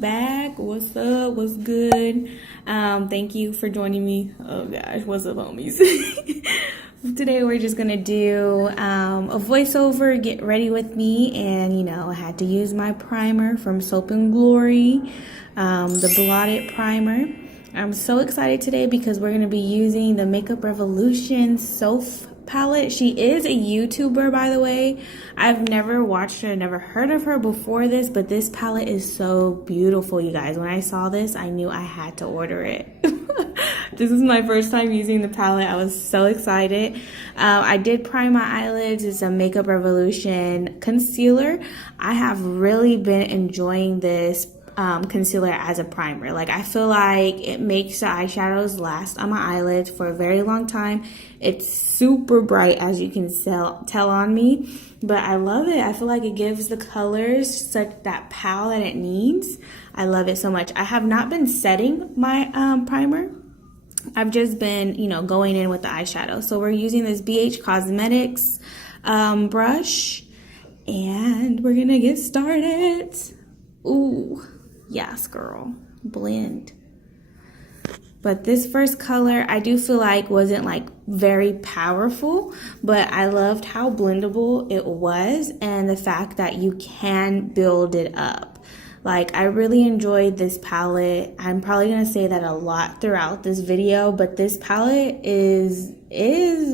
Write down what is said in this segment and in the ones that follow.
back. What's up? What's good? Thank you for joining me. Oh gosh, what's up, homies? Today we're just gonna do a voiceover, get ready with me, and you know, I had to use my primer from Soap and Glory, the blotted primer. I'm so excited today because we're gonna be using the Makeup Revolution soap palette. She is a YouTuber, by the way. I've never watched her, never heard of her before this, but this palette is so beautiful, you guys. When I saw this, I knew I had to order it. This is my first time using the palette. I was so excited. I did prime my eyelids. It's a Makeup Revolution concealer. I have really been enjoying this concealer as a primer. Like, I feel like it makes the eyeshadows last on my eyelids for a very long time. It's super bright, as you can tell on me, but I love it. I feel like it gives the colors such that pow that it needs. I love it so much. I have not been setting my primer. I've just been, you know, going in with the eyeshadow. So we're using this BH Cosmetics brush, and we're gonna get started. Ooh, yes, girl, blend. But this first color, I do feel like wasn't like very powerful, but I loved how blendable it was and the fact that you can build it up. Like, I really enjoyed this palette. I'm probably gonna say that a lot throughout this video, but this palette is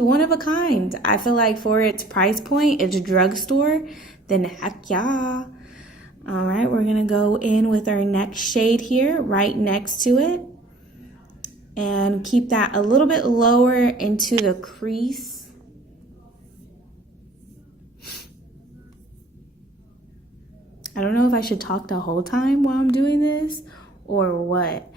one of a kind. I feel like for its price point, it's drugstore, then heck yeah. All right, we're gonna go in with our next shade here, right next to it, and keep that a little bit lower into the crease. I don't know if I should talk the whole time while I'm doing this or what,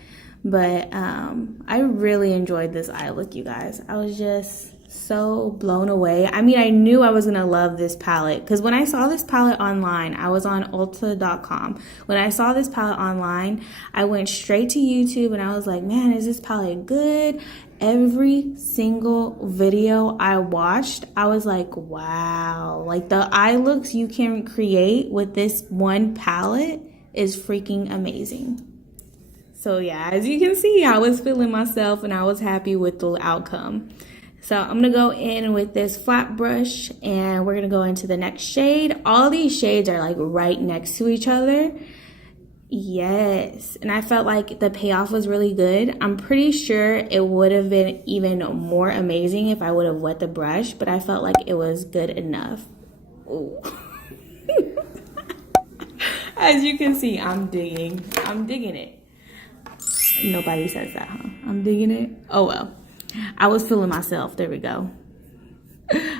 but I really enjoyed this eye look, you guys. I was just so blown away. I mean, I knew I was gonna love this palette because when I saw this palette online, I was on Ulta.com. When I saw this palette online, I went straight to YouTube and I was like, man, is this palette good? Every single video I watched, I was like, wow, like the eye looks you can create with this one palette is freaking amazing. So yeah, as you can see, I was feeling myself and I was happy with the outcome. So I'm gonna go in with this flat brush and we're gonna go into the next shade. All these shades are like right next to each other. Yes, and I felt like the payoff was really good. I'm pretty sure it would have been even more amazing if I would have wet the brush, but I felt like it was good enough. Ooh. As you can see, I'm digging it. Nobody says that, huh? I'm digging it. Oh well. I was feeling myself. There we go.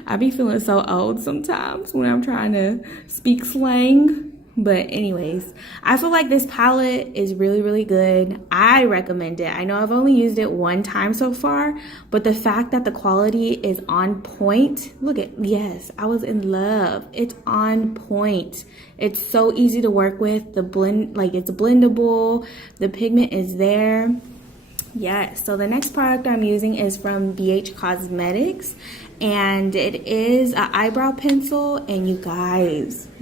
I be feeling so old sometimes when I'm trying to speak slang. But anyways, I feel like this palette is really, really good. I recommend it. I know I've only used it one time so far, but the fact that the quality is on point. Look at, yes, I was in love. It's on point. It's so easy to work with. The blend, like, it's blendable. The pigment is there. Yes, so the next product I'm using is from BH Cosmetics, and it is an eyebrow pencil, and you guys, I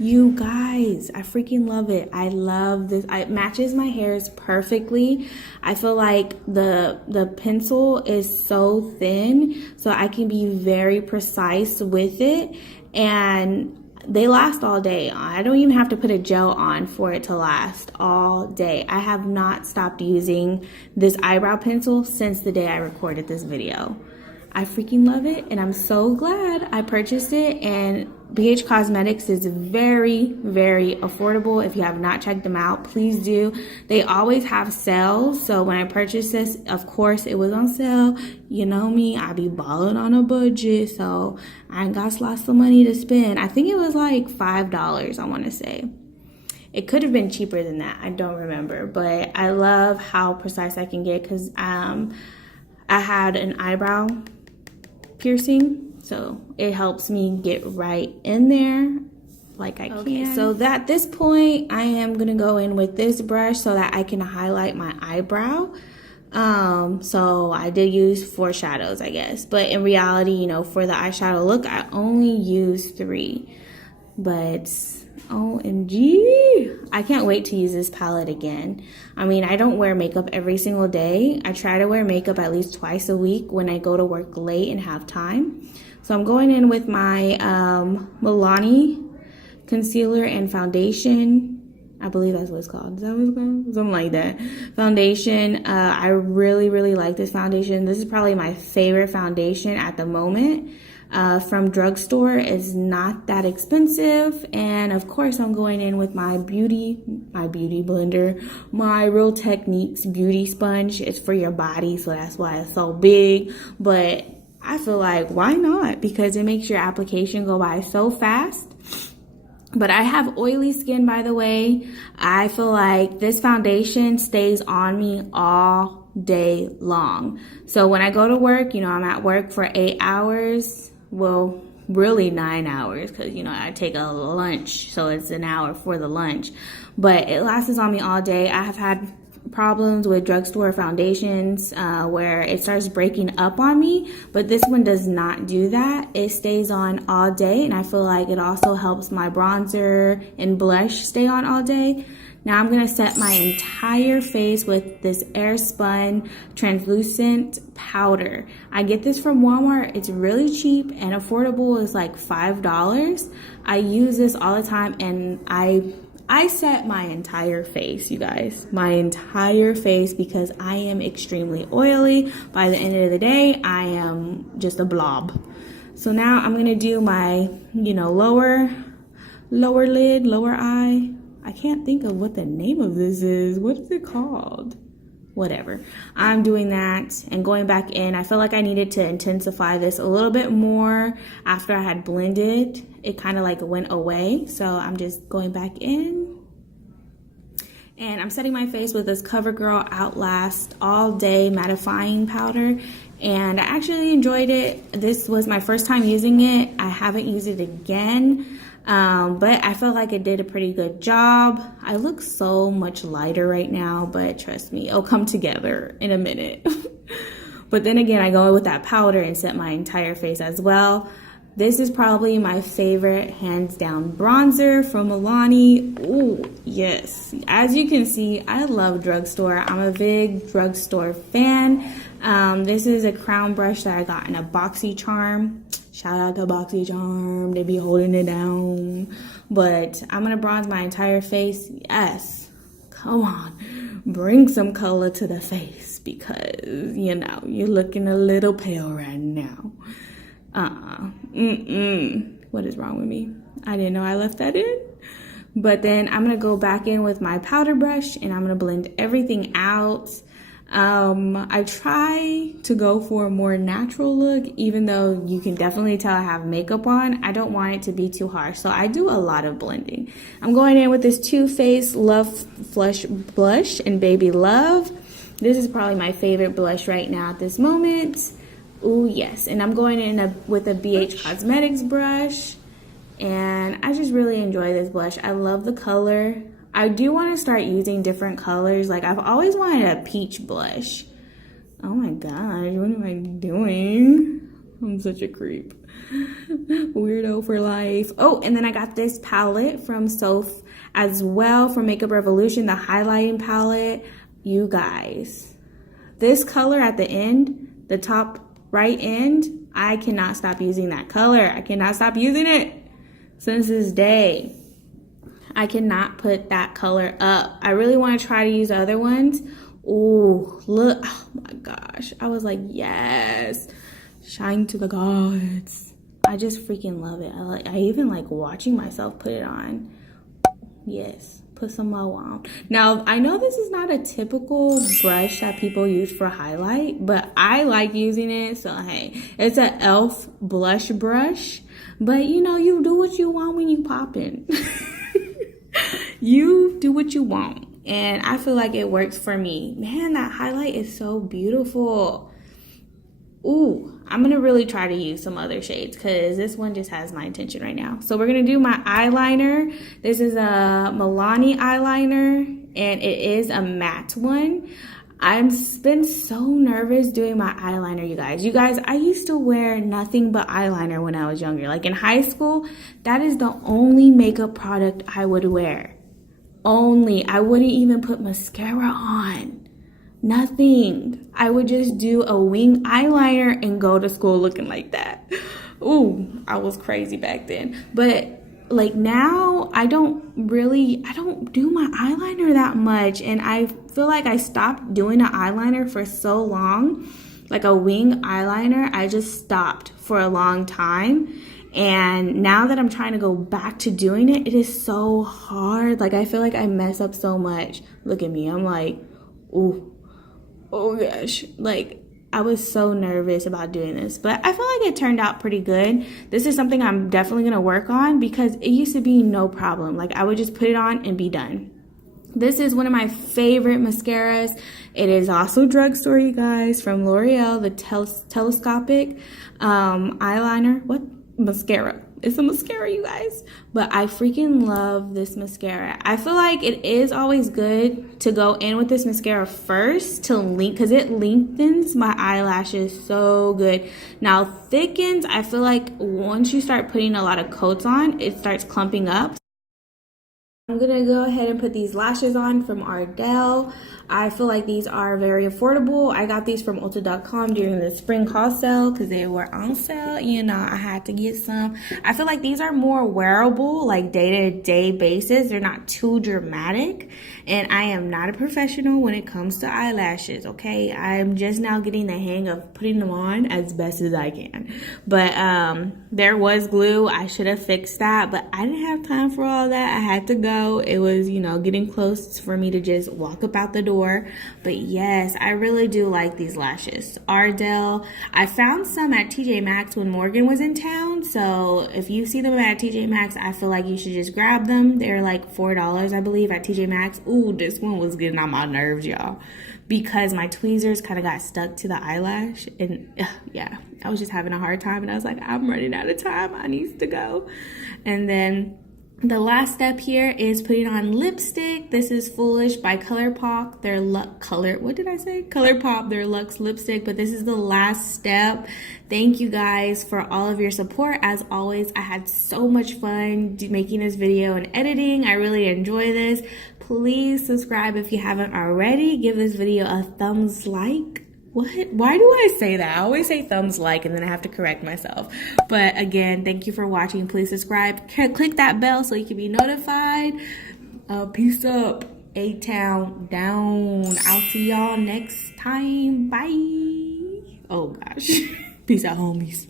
freaking love it. I love this. It matches my hairs perfectly. I feel like the pencil is so thin, so I can be very precise with it, and they last all day. I don't even have to put a gel on for it to last all day. I have not stopped using this eyebrow pencil since the day I recorded this video. I freaking love it, and I'm so glad I purchased it. And BH Cosmetics is very, very affordable. If you have not checked them out, please do. They always have sales, so when I purchased this, of course it was on sale. You know me, I be balling on a budget, so I ain't got lots of money to spend. I think it was like $5, I want to say. It could have been cheaper than that, I don't remember, but I love how precise I can get because I had an eyebrow piercing, so it helps me get right in there like I can. So at this point, I am gonna go in with this brush so that I can highlight my eyebrow. So I did use 4 shadows, I guess, but in reality, you know, for the eyeshadow look, I only used 3. But OMG. I can't wait to use this palette again. I mean, I don't wear makeup every single day. I try to wear makeup at least twice a week when I go to work late and have time. So I'm going in with my Milani concealer and foundation. I believe that's what it's called. Is that what it's called? Something like that. Foundation. I really, really like this foundation. This is probably my favorite foundation at the moment. From drugstore. It's not that expensive. And of course, I'm going in with my beauty blender, my Real Techniques beauty sponge. It's for your body, so that's why it's so big. But I feel like, why not? Because it makes your application go by so fast. But I have oily skin, by the way. I feel like this foundation stays on me all day long. So when I go to work, you know, I'm at work for 8 hours. Well, really 9 hours, because, you know, I take a lunch. So it's an hour for the lunch. But it lasts on me all day. I have had problems with drugstore foundations where it starts breaking up on me, but this one does not do that. It stays on all day, and I feel like it also helps my bronzer and blush stay on all day. Now I'm gonna set my entire face with this Airspun translucent powder. I get this from Walmart. It's really cheap and affordable. It's like $5. I use this all the time, and I set my entire face, you guys, my entire face, because I am extremely oily. By the end of the day, I am just a blob. So now I'm gonna do my, you know, lower lid, lower eye. I can't think of what the name of this is. What is it called? Whatever. I'm doing that and going back in. I feel like I needed to intensify this a little bit more after I had blended. It kind of like went away. So I'm just going back in. And I'm setting my face with this CoverGirl Outlast All Day Mattifying Powder. And I actually enjoyed it. This was my first time using it. I haven't used it again. But I felt like it did a pretty good job. I look so much lighter right now, but trust me, it'll come together in a minute. But then again, I go with that powder and set my entire face as well. This is probably my favorite, hands down, bronzer from Milani. Ooh, yes. As you can see, I love drugstore. I'm a big drugstore fan. This is a crown brush that I got in a BoxyCharm. Shout out to BoxyCharm. They be holding it down. But I'm going to bronze my entire face. Yes. Come on. Bring some color to the face because, you know, you're looking a little pale right now. What is wrong with me? I didn't know I left that in. But then I'm going to go back in with my powder brush and I'm going to blend everything out. I try to go for a more natural look, even though you can definitely tell I have makeup on. I don't want it to be too harsh, so I do a lot of blending. I'm going in with this Too Faced Love Flush Blush in Baby Love. This is probably my favorite blush right now at this moment. Ooh, yes. And I'm going in with a BH Cosmetics brush. And I just really enjoy this blush. I love the color. I do want to start using different colors. Like, I've always wanted a peach blush. Oh my gosh, what am I doing? I'm such a creep. Weirdo for life. Oh, and then I got this palette from Soph as well, from Makeup Revolution, the highlighting palette. You guys, this color at the end, the top right end, I cannot stop using that color. I cannot stop using it since this day. I cannot put that color up. I really want to try to use other ones. Oh, look. Oh my gosh. I was like, yes. Shine to the gods. I just freaking love it. I even like watching myself put it on. Yes. Put some more on. Now, I know this is not a typical brush that people use for highlight, but I like using it. So, hey, it's an e.l.f. blush brush. But, you know, you do what you want when you poppin'. You do what you want, and I feel like it works for me. Man, that highlight is so beautiful. Ooh, I'm gonna really try to use some other shades because this one just has my attention right now. So we're gonna do my eyeliner. This is a Milani eyeliner, and it is a matte one. I've been so nervous doing my eyeliner, you guys. You guys, I used to wear nothing but eyeliner when I was younger. Like in high school, that is the only makeup product I would wear. Only. I wouldn't even put mascara on. Nothing. I would just do a wing eyeliner and go to school looking like that. Ooh, I was crazy back then. But like now, I don't do my eyeliner that much, and I feel like I stopped doing an eyeliner for so long, like a wing eyeliner. I just stopped for a long time, and now that I'm trying to go back to doing it, it is so hard. Like I feel like I mess up so much. Look at me, I'm like, ooh, oh gosh, like I was so nervous about doing this, but I feel like it turned out pretty good. This is something I'm definitely going to work on because it used to be no problem. Like I would just put it on and be done. This is one of my favorite mascaras. It is also drugstore, you guys, from L'Oreal, the telescopic eyeliner. What? Mascara. It's a mascara, you guys. But I freaking love this mascara. I feel like it is always good to go in with this mascara first to because it lengthens my eyelashes so good. Now thickens, I feel like once you start putting a lot of coats on, it starts clumping up. I'm gonna go ahead and put these lashes on from Ardell. I feel like these are very affordable. I got these from Ulta.com during the spring haul sale because they were on sale. You know, I had to get some. I feel like these are more wearable, like day-to-day basis. They're not too dramatic. And I am not a professional when it comes to eyelashes, okay? I'm just now getting the hang of putting them on as best as I can. But there was glue. I should have fixed that, but I didn't have time for all that. I had to go. It was, you know, getting close for me to just walk up out the door. But yes, I really do like these lashes. Ardell. I found some at TJ Maxx when Morgan was in town. So if you see them at TJ Maxx, I feel like you should just grab them. They're like $4, I believe, at TJ Maxx. Ooh, this one was getting on my nerves, y'all, because my tweezers kind of got stuck to the eyelash. And yeah, I was just having a hard time. And I was like, I'm running out of time. I need to go. And then the last step here is putting on lipstick. This is Foolish by ColourPop. Their ColourPop, their Luxe lipstick. But this is the last step. Thank you guys for all of your support. As always, I had so much fun making this video and editing. I really enjoy this. Please subscribe if you haven't already. Give this video a thumbs like. What? Why do I say that? I always say thumbs like and then I have to correct myself. But again, thank you for watching. Please subscribe. Click that bell so you can be notified. Peace up. A-Town down. I'll see y'all next time. Bye. Oh gosh. Peace out, homies.